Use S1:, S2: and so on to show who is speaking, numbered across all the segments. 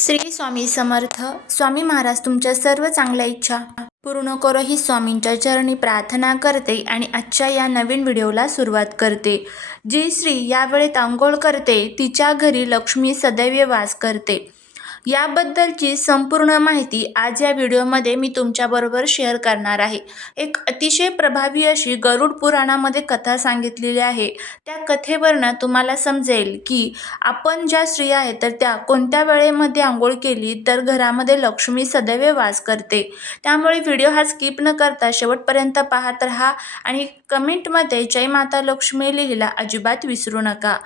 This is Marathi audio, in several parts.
S1: श्री स्वामी समर्थ. स्वामी महाराज तुमच्या सर्व चांगल्या इच्छा पूर्ण करो ही स्वामींच्या चरणी प्रार्थना करते आणि आजच्या या नवीन व्हिडिओला सुरुवात करते. जी श्री यावेळेत आंघोळ करते तिच्या घरी लक्ष्मी सदैव वास करते. याबद्दलची संपूर्ण माहिती आज या व्हिडिओमध्ये मी तुमच्याबरोबर शेअर करणार आहे. एक अतिशय प्रभावी अशी गरुड पुराणामध्ये कथा सांगितलेली आहे. त्या कथेवरनं तुम्हाला समजेल की आपण ज्या स्त्री आहेत तर त्या कोणत्या वेळेमध्ये आंघोळ केली तर घरामध्ये लक्ष्मी सदैव वास करते. त्यामुळे व्हिडिओ हा स्किप न करता शेवटपर्यंत पाहत राहा आणि कमेंटमध्ये जय माता लक्ष्मी लिहिला अजिबात विसरू नका.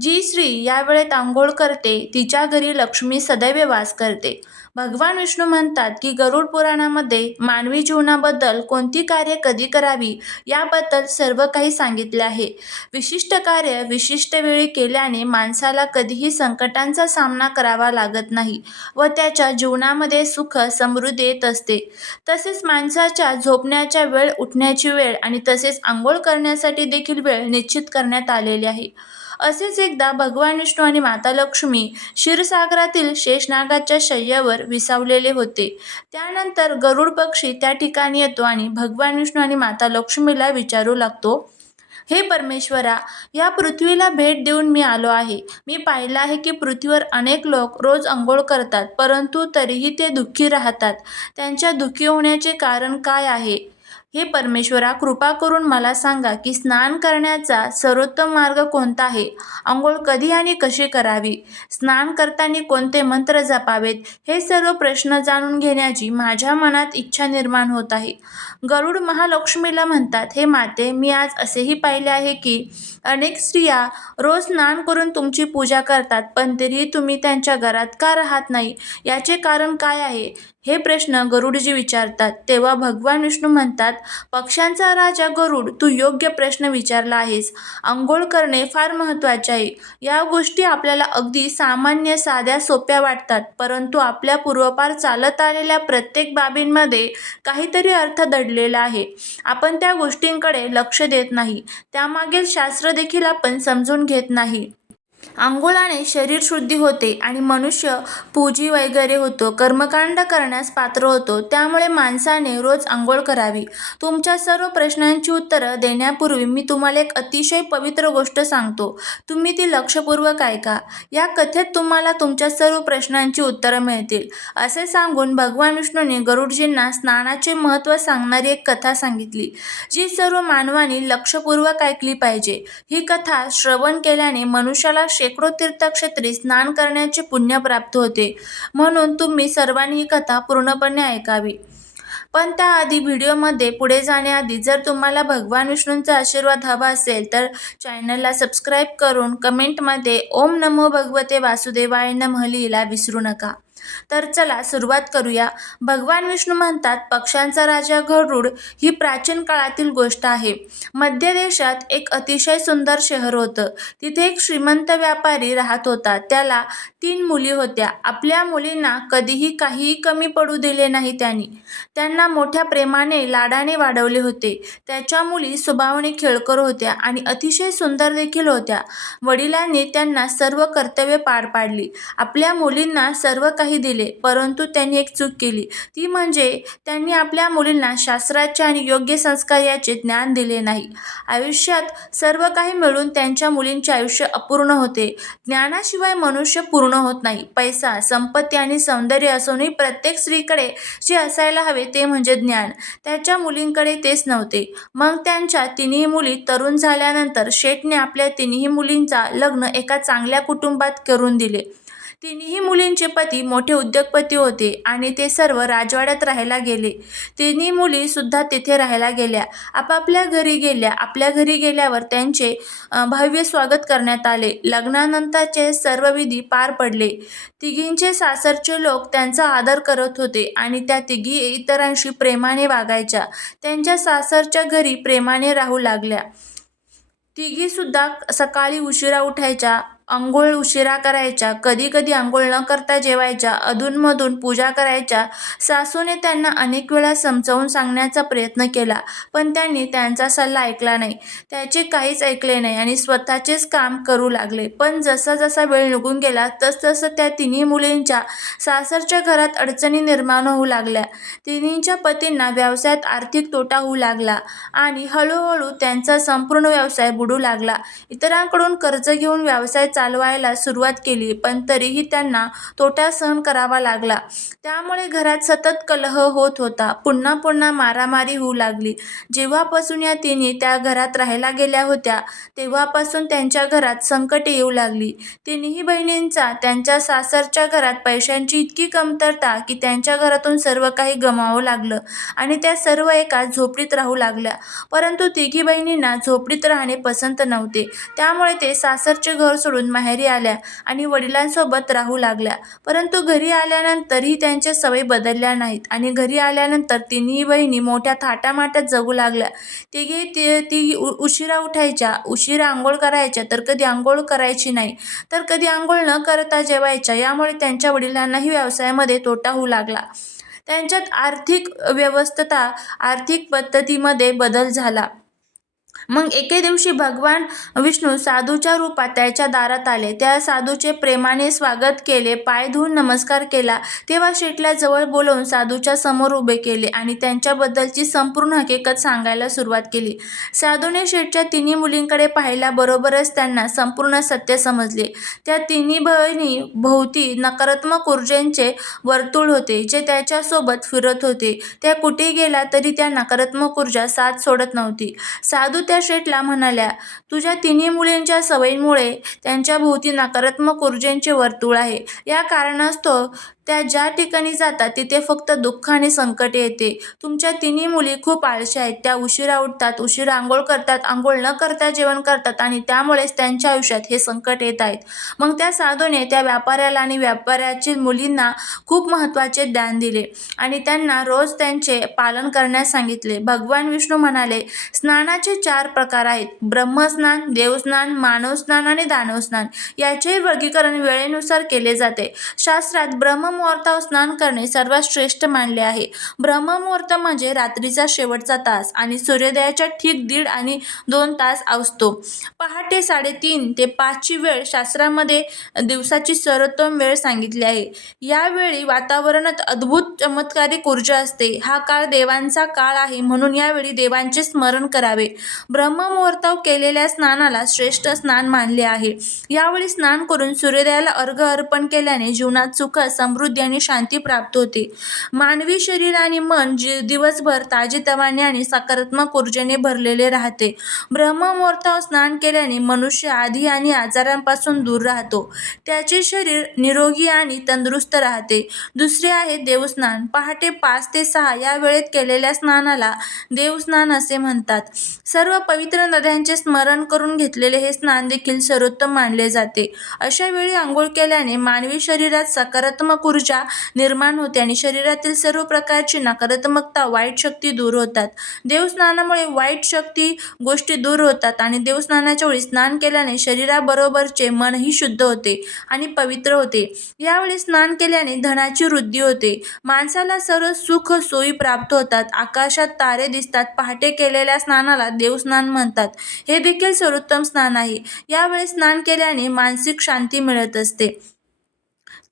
S1: जी स्त्री या वेळेत आंघोळ करते तिच्या घरी लक्ष्मी सदैव वास करते. भगवान विष्णू म्हणतात की गरुड पुराणामध्ये मानवी जीवनाबद्दल कोणती कार्य कधी करावी याबद्दल सर्व काही सांगितले आहे. विशिष्ट कार्य विशिष्ट वेळी केल्याने माणसाला कधीही संकटांचा सामना करावा लागत नाही व त्याच्या जीवनामध्ये सुख समृद्धी येत असते. तसेच माणसाच्या झोपण्याच्या वेळ उठण्याची वेळ आणि तसेच आंघोळ करण्यासाठी देखील वेळ निश्चित करण्यात आलेली आहे. असेच एकदा भगवान विष्णू आणि माता लक्ष्मी क्षीरसागरातील शेषनागाच्या शय्यावर विसावलेले होते. त्यानंतर गरुड पक्षी त्या ठिकाणी येतो आणि भगवान विष्णू आणि माता लक्ष्मीला विचारू लागतो हे परमेश्वरा या पृथ्वीला भेट देऊन मी आलो आहे. मी पाहिलं आहे की पृथ्वीवर अनेक लोक रोज अंघोळ करतात परंतु तरीही ते दुःखी राहतात. त्यांच्या दुःखी होण्याचे कारण काय आहे? हे परमेश्वरा कृपा करून मला सांगा की स्नान करण्याचा सर्वोत्तम मार्ग कोणता आहे? आंघोळ कधी आणि कशी करावी? स्नान करताना कोणते मंत्र जपावेत? हे सर्व प्रश्न जाणून घेण्याची माझ्या मनात इच्छा निर्माण होत आहे. गरुड महालक्ष्मीला म्हणतात हे माते मी आज असेही पाहिले आहे की अनेक स्त्रिया रोज स्नान करून तुमची पूजा करतात पण तरीही तुम्ही त्यांच्या घरात का राहत नाही? याचे कारण काय आहे? हे प्रश्न गरुडजी विचारतात. तेव्हा भगवान विष्णू म्हणतात पक्ष्यांचा राजा गरुड तू योग्य प्रश्न विचारला आहेस. अंघोळ करणे फार महत्त्वाचे आहे. या गोष्टी आपल्याला अगदी सामान्य साध्या सोप्या वाटतात परंतु आपल्या पूर्वपार चालत आलेल्या प्रत्येक बाबींमध्ये काहीतरी अर्थ दडलेला आहे. आपण त्या गोष्टींकडे लक्ष देत नाही. त्यामागील शास्त्र देखील आपण समजून घेत नाही. आंघोळाने शरीर शुद्धी होते आणि मनुष्य पूजी वगैरे होतो कर्मकांड करण्यास पात्र होतो. त्यामुळे माणसाने रोज आंघोळ करावी. तुमच्या सर्व प्रश्नांची उत्तरं देण्यापूर्वी मी तुम्हाला एक अतिशय पवित्र गोष्ट सांगतो. तुम्ही ती लक्षपूर्वक ऐका. या कथेत तुम्हाला तुमच्या सर्व प्रश्नांची उत्तरं मिळतील. असे सांगून भगवान विष्णूने गरुडजींना स्नानाचे महत्त्व सांगणारी एक कथा सांगितली जी सर्व मानवाने लक्षपूर्वक ऐकली पाहिजे. ही कथा श्रवण केल्याने मनुष्याला शेकडो तीर्थक्षेत्री स्नान करण्याचे पुण्य प्राप्त होते. म्हणून तुम्ही सर्वांनी ही कथा पूर्णपणे ऐकावी. पण त्याआधी व्हिडिओमध्ये पुढे जाण्याआधी जर तुम्हाला भगवान विष्णूंचा आशीर्वाद हवा असेल तर चॅनलला सबस्क्राईब करून कमेंटमध्ये ओम नमो भगवते वासुदेवाय नमः लिहिला विसरू नका. तर चला सुरुवात करूया. भगवान विष्णू म्हणतात पक्ष्यांचा राजा गरुड ही प्राचीन काळातील गोष्ट आहे. मध्य देशात एक अतिशय सुंदर शहर होतं. तिथे एक श्रीमंत व्यापारी राहत होता. त्याला तीन मुली होत्या. आपल्या मुलींना कधीही काहीही कमी पडू दिले नाही त्यांनी. त्यांना मोठ्या प्रेमाने लाडाने वाढवले होते. त्याच्या मुली स्वभावाने खेळकर होत्या आणि अतिशय सुंदर देखील होत्या. वडिलांनी त्यांना सर्व कर्तव्य पार पाडली. आपल्या मुलींना सर्व काही दिले परंतु त्यांनी एक चूक केली. ती म्हणजे त्यांनी आपल्या मुलींना शास्त्राचे आणि योग्य संस्कार याचे ज्ञान दिले नाही. आयुष्यात सर्व काही मिळून त्यांच्या मुलींचे आयुष्य अपूर्ण होते. ज्ञानाशिवाय मनुष्य पूर्ण होत नाही. पैसा संपत्ती आणि सौंदर्य असूनही प्रत्येक स्त्रीकडे जे असायला हवे ते म्हणजे ज्ञान. त्याच्या मुलींकडे तेच नव्हते. मग त्यांच्या तिन्ही मुली तरुण झाल्यानंतर शेठने आपल्या तिन्ही मुलींचा लग्न एका चांगल्या कुटुंबात करून दिले. तिन्ही मुलींचे पती मोठे उद्योगपती होते आणि ते सर्व राजवाड्यात राहायला गेले. तिन्ही मुलीसुद्धा तिथे राहायला गेल्या. आपापल्या घरी गेल्या. आपल्या घरी गेल्यावर त्यांचे भव्य स्वागत करण्यात आले. लग्नानंतरचे सर्व विधी पार पडले. तिघींचे सासरचे लोक त्यांचा आदर करत होते आणि त्या तिघी इतरांशी प्रेमाने वागायच्या. त्यांच्या सासरच्या घरी प्रेमाने राहू लागल्या. तिघीसुद्धा सकाळी उशिरा उठायच्या. आंघोळ उशिरा करायच्या कधी कधी आंघोळ न करता जेवायच्या अधूनमधून पूजा करायच्या. सासूने त्यांना अनेक वेळा समजावून सांगण्याचा प्रयत्न केला पण त्यांनी त्यांचा सल्ला ऐकला नाही. त्याचे काहीच ऐकले नाही आणि स्वतःचेच काम करू लागले. पण जसा जसा वेळ निघून गेला तसतसं त्या तिन्ही मुलींच्या सासरच्या घरात अडचणी निर्माण होऊ लागल्या. तिन्हींच्या पतींना व्यवसायात आर्थिक तोटा होऊ लागला आणि हळूहळू त्यांचा संपूर्ण व्यवसाय बुडू लागला. इतरांकडून कर्ज घेऊन व्यवसाय चालवायला सुरुवात केली पण तरीही त्यांना तोटा सहन करावा लागला. त्यामुळे घरात सतत कलह होत होता. पुन्हा पुन्हा मारामारी होऊ लागली. जेव्हापासून या तिन्ही त्या घरात राहायला गेल्या होत्या तेव्हापासून त्यांच्या घरात संकट येऊ लागली. तिन्ही बहिणींचा त्यांच्या सासरच्या घरात पैशांची इतकी कमतरता की त्यांच्या घरातून सर्व काही गमावं लागलं आणि त्या सर्व एका झोपडीत राहू लागल्या. परंतु तिघी बहिणींना झोपडीत राहणे पसंत नव्हते. त्यामुळे ते सासरचे घर सोडून माहेरी आल्या आणि वडिलांसोबत राहू लागल्या. परंतु घरी आल्यानंतरही त्यांच्या सवयी बदलल्या नाहीत आणि घरी आल्यानंतर तिन्ही बहिणी मोठ्या थाटामाटात जगू लागल्या. तिघी ती ती उशिरा उठायच्या उशिरा आंघोळ करायच्या तर कधी आंघोळ करायची नाही. तर कधी आंघोळ न करता जेवायच्या यामुळे त्यांच्या वडिलांनाही व्यवसायामध्ये तोटा होऊ लागला. त्यांच्यात आर्थिक व्यवस्थता आर्थिक पद्धतीमध्ये बदल झाला. मग एके दिवशी भगवान विष्णू साधूच्या रूपात त्याच्या दारात आले. त्या साधूचे प्रेमाने स्वागत केले पाय धुवून नमस्कार केला. तेव्हा शेटला जवळ बोलवून साधूच्या समोर उभे केले आणि त्यांच्याबद्दलची संपूर्ण हकीकत सांगायला सुरुवात केली. साधूने शेठच्या तिन्ही मुलींकडे पाहिल्याबरोबरच त्यांना संपूर्ण सत्य समजले. त्या तिन्ही बहिणी भोवती नकारात्मक ऊर्जेंचे वर्तुळ होते जे त्याच्यासोबत फिरत होते. त्या कुठे गेला तरी त्या नकारात्मक ऊर्जा साथ सोडत नव्हती. साधू त्या शेठला म्हणाल्या तुझ्या तिन्ही मुलींच्या सवयीमुळे त्यांच्या भोवती नकारात्मक ऊर्जेचे वर्तुळ आहे. या कारणास्तव त्या ज्या ठिकाणी जातात तिथे फक्त दुःख आणि संकट येते. तुमच्या तिन्ही मुली खूप आळशी आहेत. त्या उशिरा उठतात उशिरा आंघोळ करतात आंघोळ न करता जेवण करतात आणि त्यामुळेच त्यांच्या आयुष्यात हे संकट येत आहेत. मग त्या साधूने त्या व्यापाऱ्याला आणि व्यापाऱ्याची मुलींना खूप महत्त्वाचे ज्ञान दिले आणि त्यांना रोज त्यांचे पालन करण्यास सांगितले. भगवान विष्णू म्हणाले स्नानाचे चार प्रकार आहेत. ब्रह्मस्नान देवस्नान मानवस्नान आणि दानवस्नान. याचे वर्गीकरण वेळेनुसार केले जाते. शास्त्रात ब्रह्म ब्रह्ममुहूर्तावर स्नान करणे सर्वात श्रेष्ठ मानले आहे. ब्रह्ममुहूर्त म्हणजे रात्रीचा शेवटचा तास आणि सूर्योदयाच्या ठीक दीड आणि दोन तास असतो. पहाटे साडेतीन ते पाचची वेळ शास्त्रामध्ये दिवसाची सर्वोत्तम वेळ सांगितली आहे. यावेळी वातावरणात अद्भुत चमत्कारिक ऊर्जा असते. हा काळ देवांचा काळ आहे म्हणून यावेळी देवांचे स्मरण करावे. ब्रह्ममुहूर्तावर केलेल्या स्नानाला श्रेष्ठ स्नान मानले आहे. यावेळी स्नान करून सूर्योदयाला अर्घ अर्पण केल्याने जीवनात सुख समृद्ध आणि शांती प्राप्त होते. मानवी शरीर आणि मन जे दिवसभर ताजेतवाने आणि सकारात्मक ऊर्जेने भरलेले राहते. ब्रह्ममुहूर्तावर स्नान केल्याने मनुष्य आधी आणि आजारांपासून दूर राहतो. त्याचे शरीर निरोगी आणि तंदुरुस्त राहते. दुसरे आहे देवस्नान पहाटे पाच ते सहा या वेळेत केलेल्या स्नानाला देवस्नान असे म्हणतात. सर्व पवित्र नद्यांचे स्मरण करून घेतलेले हे स्नान देखील सर्वोत्तम मानले जाते. अशा वेळी आंघोळ केल्याने मानवी शरीरात सकारात्मक ऊर्जा निर्माण होते आणि शरीरातील सर्व प्रकारची नकारात्मकता वाईट शक्ती दूर होतात. देवस्नानामुळे वाईट शक्ती गोष्टी दूर होतात आणि देवस्नानाच्या वेळी स्नान केल्याने शरीराबरोबरचे मनही शुद्ध होते आणि पवित्र होते. यावेळी स्नान केल्याने धनाची वृद्धी होते. माणसाला सर्व सुख सोयी प्राप्त होतात. आकाशात तारे दिसतात. पहाटे केलेल्या स्नानाला देवस्नान म्हणतात. हे देखील सर्वोत्तम स्नान आहे. यावेळी स्नान केल्याने मानसिक शांती मिळत असते.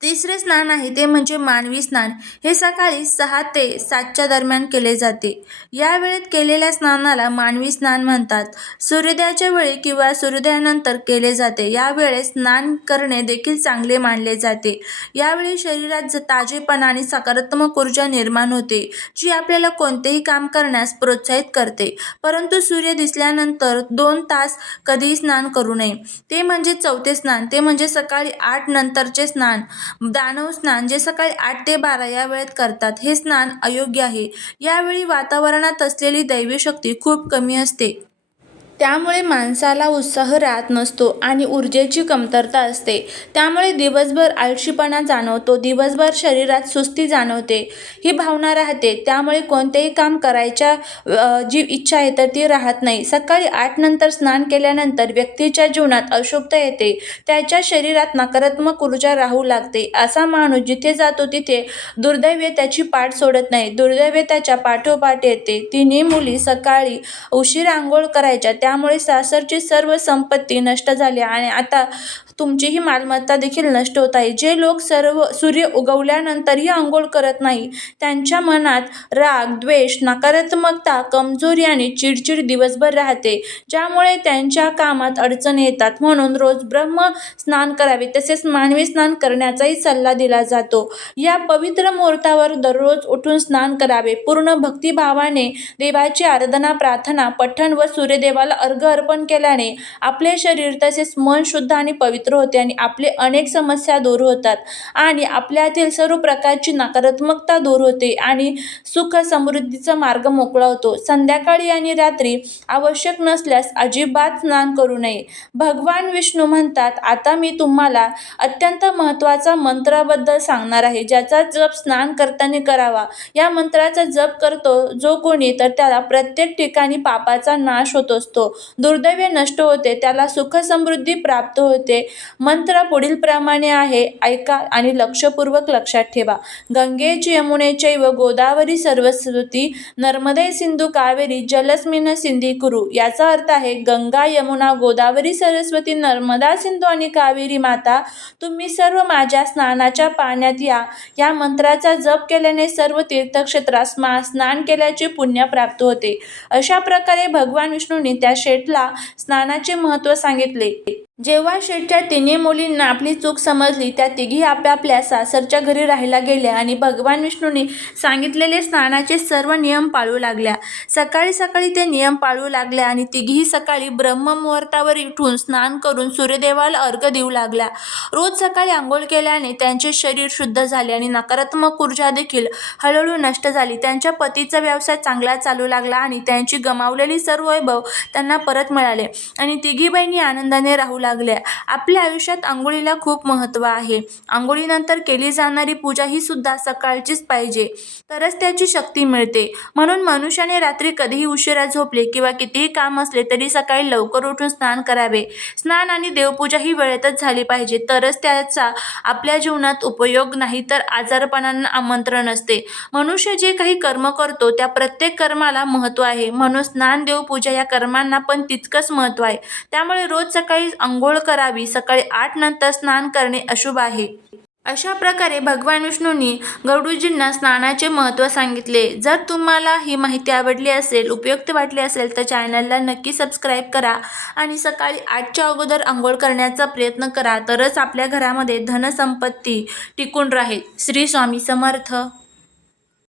S1: तिसरे स्नान आहे ते म्हणजे मानवी स्नान. हे सकाळी सहा ते सातच्या दरम्यान केले जाते. या वेळेत केलेल्या स्नानाला मानवी स्नान म्हणतात. सूर्योदयाच्या वेळी किंवा सूर्योदयानंतर केले जाते. या वेळेस स्नान करणे देखील चांगले मानले जाते. यावेळी शरीरात ताजेपणा आणि सकारात्मक ऊर्जा निर्माण होते जी आपल्याला कोणतेही काम करण्यास प्रोत्साहित करते. परंतु सूर्य दिसल्यानंतर दोन तास कधीही स्नान करू नये. ते म्हणजे चौथे स्नान. ते म्हणजे सकाळी आठ नंतरचे स्नान. दानव स्नान जे सकाळी आठ ते बारा या वेळेत करतात हे स्नान अयोग्य आहे. यावेळी वातावरणात असलेली दैवी शक्ती खूप कमी असते. त्यामुळे माणसाला उत्साह राहत नसतो आणि ऊर्जेची कमतरता असते. त्यामुळे दिवसभर आळशीपणा जाणवतो दिवसभर शरीरात सुस्ती जाणवते. ही भावना राहते. त्यामुळे कोणतेही काम करायच्या जी इच्छा आहे तर ती राहत नाही. सकाळी आठ नंतर स्नान केल्यानंतर व्यक्तीच्या जीवनात अशुभता येते. त्याच्या शरीरात नकारात्मक ऊर्जा राहू लागते. असा माणूस जिथे जातो तिथे दुर्दैव्य त्याची पाठ सोडत नाही. दुर्दैव्य त्याच्या पाठोपाठ येते. तिन्ही मुली सकाळी उशीर आंघोळ करायच्या. त्यामुळे सासरची सर्व संपत्ती नष्ट झाली आणि आता तुमचीही मालमत्ता देखील नष्ट होत आहे. जे लोक सर्व सूर्य उगवल्यानंतरही आंघोळ करत नाही त्यांच्या मनात राग द्वेष नकारात्मकता कमजोरी आणि चिडचिड दिवसभर राहते ज्यामुळे त्यांच्या कामात अडचणी येतात. म्हणून रोज ब्रह्म स्नान करावे तसेच मानवी स्नान करण्याचाही सल्ला दिला जातो. या पवित्र मुहूर्तावर दररोज उठून स्नान करावे. पूर्ण भक्तिभावाने देवाची आराधना प्रार्थना पठण व सूर्यदेवाला अर्घ अर्पण केल्याने आपले शरीर तसेच मन शुद्ध आणि पवित्र होते आणि आपले अनेक समस्या दूर होतात. आणि आपल्यातील सर्व प्रकारची नकारात्मकता दूर होते आणि सुख समृद्धीचा मार्ग मोकळा होतो. संध्याकाळी आणि रात्री आवश्यक नसल्यास अजिबात स्नान करू नये. भगवान विष्णू म्हणतात आता मी तुम्हाला अत्यंत महत्त्वाचा मंत्राबद्दल सांगणार आहे. ज्याचा जप स्नान करताना करावा. या मंत्राचा जप करतो जो कोणी तर त्याला प्रत्येक ठिकाणी पापाचा नाश होत असतो. दुर्दैव्य नष्ट होते. त्याला सुख समृद्धी प्राप्त होते. मंत्र पुढील प्रमाणे आहे. ऐका आणि लक्षपूर्वक लक्षात ठेवा. गंगेची यमुनेचे व गोदावरी सर्वस्वती नर्मदे सिंधू कावेरी जलस्मिन सिंधी कुरु. याचा अर्थ आहे गंगा यमुना गोदावरी सरस्वती नर्मदा सिंधू आणि कावेरी माता तुम्ही सर्व माझ्या स्नानाच्या पाण्यात या. या मंत्राचा जप केल्याने सर्व तीर्थक्षेत्रास मा स्नान केल्याचे पुण्य प्राप्त होते. अशा प्रकारे भगवान विष्णूंनी त्या शेठला स्नानाचे महत्त्व सांगितले. जेव्हा शेठच्या तिन्ही मुलींना आपली चूक समजली त्या तिघी आपापल्या सासरच्या घरी राहायला गेल्या आणि भगवान विष्णूने सांगितलेले स्नानाचे सर्व नियम पाळू लागल्या. सकाळी सकाळी ते नियम पाळू लागल्या आणि तिघीही सकाळी ब्रह्ममुहूर्तावर उठून स्नान करून सूर्यदेवाला अर्घ देऊ लागल्या. रोज सकाळी आंघोळ केल्याने त्यांचे शरीर शुद्ध झाले आणि नकारात्मक ऊर्जा देखील हळूहळू नष्ट झाली. त्यांच्या पतीचा व्यवसाय चांगला चालू लागला आणि त्यांची गमावलेली सर्व वैभव त्यांना परत मिळाले आणि तिघी बहिणी आनंदाने राहू लागल्या. आपल्या आयुष्यात आंघोळीला खूप महत्त्व आहे. आंघोळीनंतर केली जाणारी पूजा ही सुद्धा सकाळचीच पाहिजे. तरच त्याची शक्ती मिळते. म्हणून मनुष्याने रात्री कधीही उशिरा झोपले किंवा कितीही काम असले तरी सकाळी लवकर उठून स्नान करावे. स्नान आणि देवपूजा ही वेळेतच झाली पाहिजे. तरच त्याचा आपल्या जीवनात उपयोग नाही तर आजारपणांना आमंत्रण असते. मनुष्य जे काही कर्म करतो त्या प्रत्येक कर्माला महत्त्व आहे. म्हणून स्नान देवपूजा या कर्मांना पण तितकंच महत्त्व आहे. त्यामुळे रोज सकाळी आंघोळ करावी सकाळी आठ नंतर स्नान करणे अशुभ आहे. अशा प्रकारे भगवान विष्णूंनी गरुडूजींना स्नानाचे महत्त्व सांगितले. जर तुम्हाला ही माहिती आवडली असेल उपयुक्त वाटली असेल तर चॅनलला नक्की सबस्क्राईब करा आणि सकाळी आठच्या अगोदर आंघोळ करण्याचा प्रयत्न करा. तरच आपल्या घरामध्ये धनसंपत्ती टिकून राहील. श्री स्वामी समर्थ.